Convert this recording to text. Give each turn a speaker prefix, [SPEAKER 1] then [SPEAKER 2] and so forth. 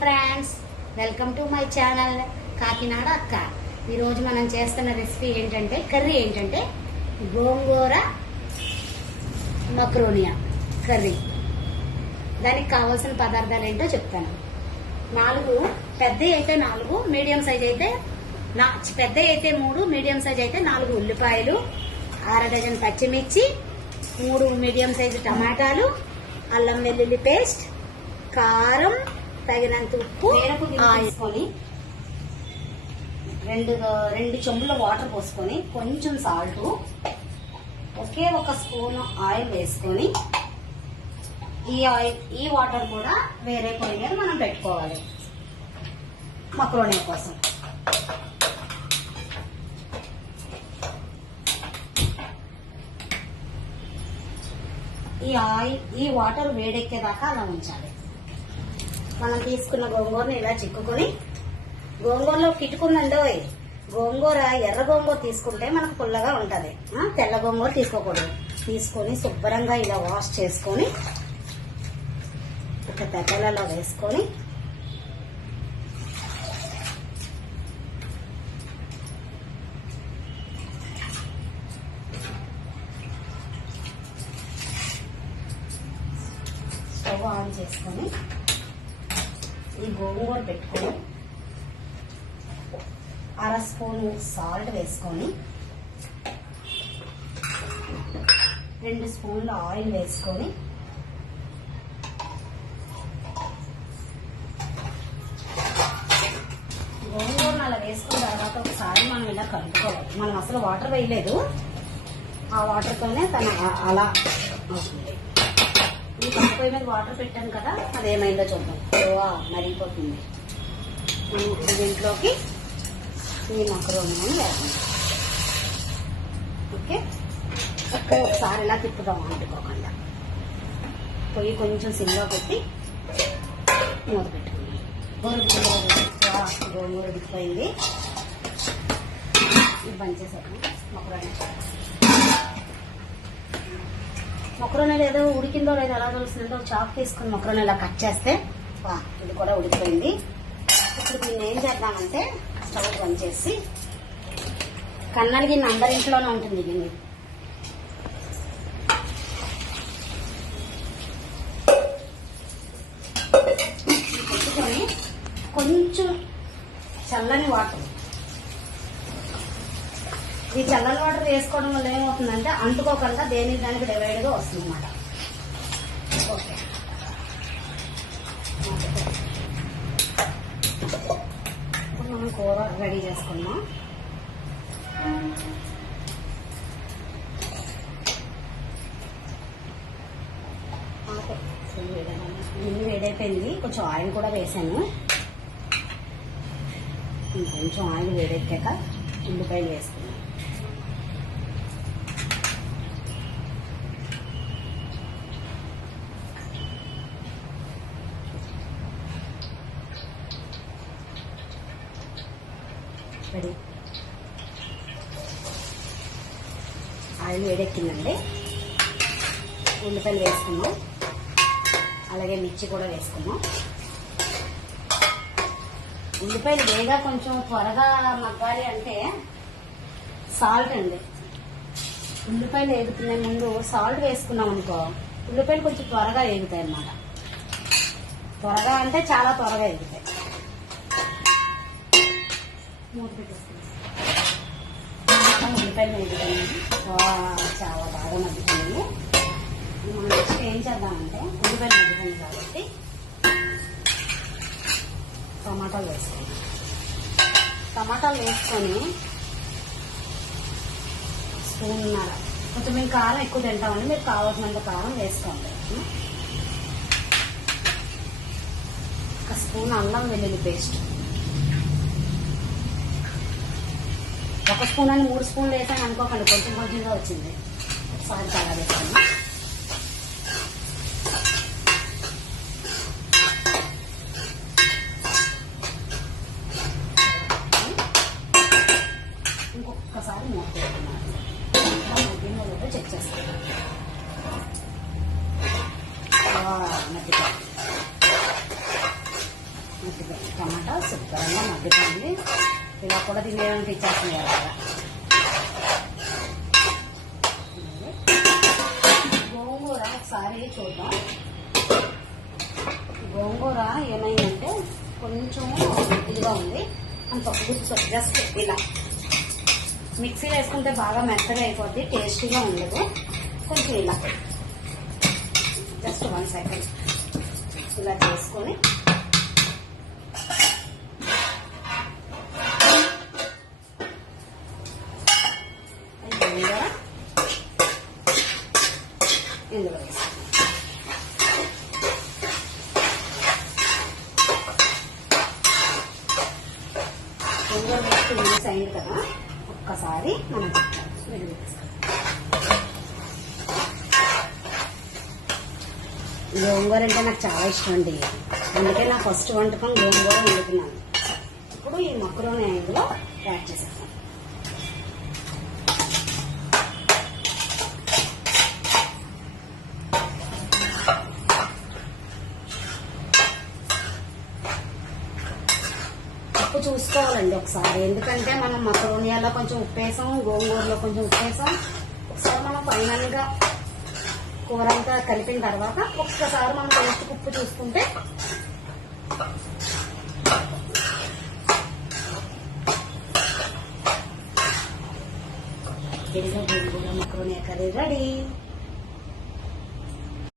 [SPEAKER 1] Friends welcome to my channel Kakinada అక్క. ఈరోజు మనం చేస్తున్న రెసిపీ ఏంటంటే కర్రీ ఏంటంటే గోంగూర మక్రోనియా కర్రీ. దానికి కావాల్సిన పదార్థాలు ఏంటో చెప్తాను. నాలుగు పెద్ద అయితే నాలుగు మీడియం సైజ్ అయితే నా పెద్ద అయితే మూడు మీడియం సైజ్ అయితే నాలుగు ఉల్లిపాయలు అర డజన్ పచ్చిమిర్చి మూడు మీడియం సైజు టమాటాలు అల్లం వెల్లుల్లి పేస్ట్ కారం తగినంత ఉప్పు వేసుకొని రెండు రెండు చెంబుల వాటర్ పోసుకొని కొంచెం సాల్ట్ ఒకే ఒక స్పూన్ ఆయిల్ వేసుకొని ఈ ఆయిల్ ఈ వాటర్ కూడా వేరే పొయ్యి మీద మనం పెట్టుకోవాలి మక్రోనీ కోసం. ఈ ఆయిల్ ఈ వాటర్ వేడెక్కేదాకా అలా ఉంచాలి. మనం తీసుకున్న గోంగూరని ఇలా చిక్కుకొని గోంగూరలో కిటుకుందండో గోంగూర ఎర్ర గోంగూర తీసుకుంటే మనకు పుల్లగా ఉంటుంది. తెల్ల గోంగూర తీసుకోకూడదు. తీసుకొని శుభ్రంగా ఇలా వాష్ చేసుకొని ఒక పెద్దలలో వేసుకొని స్టవ్ ఆన్ చేసుకొని ఈ గోంగూర పెట్టుకొని అర స్పూన్ సాల్ట్ వేసుకొని రెండు స్పూన్లు ఆయిల్ వేసుకొని గోంగూరను అలా వేసుకున్న తర్వాత ఒకసారి మనం ఇలా కలుపుకోవాలి. మనం అసలు వాటర్ వేయలేదు. ఆ వాటర్తోనే తను అలా అవుతుంది ఈ పప్పు మీద వాటర్ పెట్టాను కదా అదేమైందో చూద్దాం. ఓ మరిగిపోతుంది. దీంట్లోకి ఈ మకరోని వేస్తాం ఓకే? ఒకసారి ఇలా తిప్పుదాం అంటుకోకుండా పొయ్యి కొంచెం సిమ్లో పెట్టి మూత పెట్టుకున్నాం. గోంగూర గోంగూర ఉడికిపోయింది. ఇది బంద్ చేసేద్దాం. మకరోని మొక్కరోని ఏదో ఉడికిందో లేదో ఎలా తెలుస్తుందో చాక్ తీసుకుని మొక్కరోని ఇలా కట్ చేస్తే వా ఇది కూడా ఉడికిపోయింది. ఇప్పుడు దీన్ని ఏం చేద్దామంటే స్టవ్ బంద్ చేసి కన్నడి గిన్నె అందరి ఇంట్లోనే ఉంటుంది గిన్నె. పెట్టుకొని కొంచెం చల్లని వాటర్ ఈ చల్లని వాటర్ వేసుకోవడం వల్ల ఏమవుతుందంటే అంటుకోకుండా దేని దానికి డివైడ్గా వస్తుంది అనమాట ఓకే. ఇప్పుడు మనం కూర రెడీ చేసుకున్నాం ఆకు ముందు వేడైపోయింది. కొంచెం ఆయిల్ కూడా వేసాను. కొంచెం ఆయిల్ వేడెక్కాక ఉల్లిపాయలు వేసుకున్నాను రెడీ ఆయిల్ వేడెక్కిందండి. ఉల్లిపాయలు వేసుకున్నాం అలాగే మిర్చి కూడా వేసుకున్నాం ఉల్లిపాయలు వేగా కొంచెం త్వరగా మగ్గాలి అంటే సాల్ట్ అండి. ఉల్లిపాయలు వేగుతున్న ముందు సాల్ట్ వేసుకున్నాం అనుకో ఉల్లిపాయలు కొంచెం త్వరగా వేగుతాయి అన్నమాట త్వరగా అంటే చాలా త్వరగా వేగుతాయి. మూత పెట్టేసుకున్నాం ఉల్లిపాయలు వేగుతాయి చాలా బాగా మగ్గుతుంది మనం నెక్స్ట్ ఏం చేద్దామంటే ఉల్లిపాయలు మగ్గుతుంది కాబట్టి టమాటాలు వేసుకోండి టమాటాలు వేసుకొని స్పూన్ ఉన్నారా కొంచెం మేము కారం ఎక్కువ తింటామండి మీరు కావాల్సినంత కారం వేసుకోండి ఒక స్పూన్ అల్లం వెల్లుల్లి పేస్ట్. ఒక స్పూన్ అని మూడు స్పూన్లు వేసాను అనుకోకండి కొంచెం కొంచెంగా వచ్చింది. ఒకసారి చాలా వేస్తాను ఇంకొకసారి మూత పెట్టుకున్నాను. చెక్ చేస్తాను. మధ్యలో మగ్గిపోయింది. టమాటా శుభ్రంగా మగ్గిపోయింది. ఇలా కూడా తినేయాలని ఇచ్చేస్తుంది అలాగా గోంగూర ఒకసారి చూద్దాం. గోంగూర ఏమైందంటే కొంచెం ఇదిగా ఉంది. అంత గుర్తు జస్ట్ ఇలా. మిక్సీ వేసుకుంటే బాగా మెత్తగా అయిపోద్ది టేస్టీగా ఉండదు. కొంచెం ఇలా. Just one second. ఇలా చేసుకొని ఈ గోంగూర ఇందులో వేస్తాం గోంగూర వేసి అయింది కదా. ఒక్కసారి మనం గోంగూర అంటే నాకు చాలా ఇష్టం అండి. అందుకే నా ఫస్ట్ వంటకం గోంగూర వండుతున్నాను. ఇప్పుడు ఈ మక్కులోని ఇందులో యాడ్ చేశాను. ఉప్పు చూసుకోవాలండి ఒకసారి. ఎందుకంటే మనం మకరోనియాలో కొంచెం ఉప్పేసాం గోంగూరలో కొంచెం ఉప్పేసాం. ఒకసారి మనం ఫైనల్గా కూర అంతా కలిపిన తర్వాత ఒక్కసారి మనం టేస్ట్ ఉప్పు చూసుకుంటే ఇదిగో గోంగూర మకరోనియా కర్రీ రెడీ.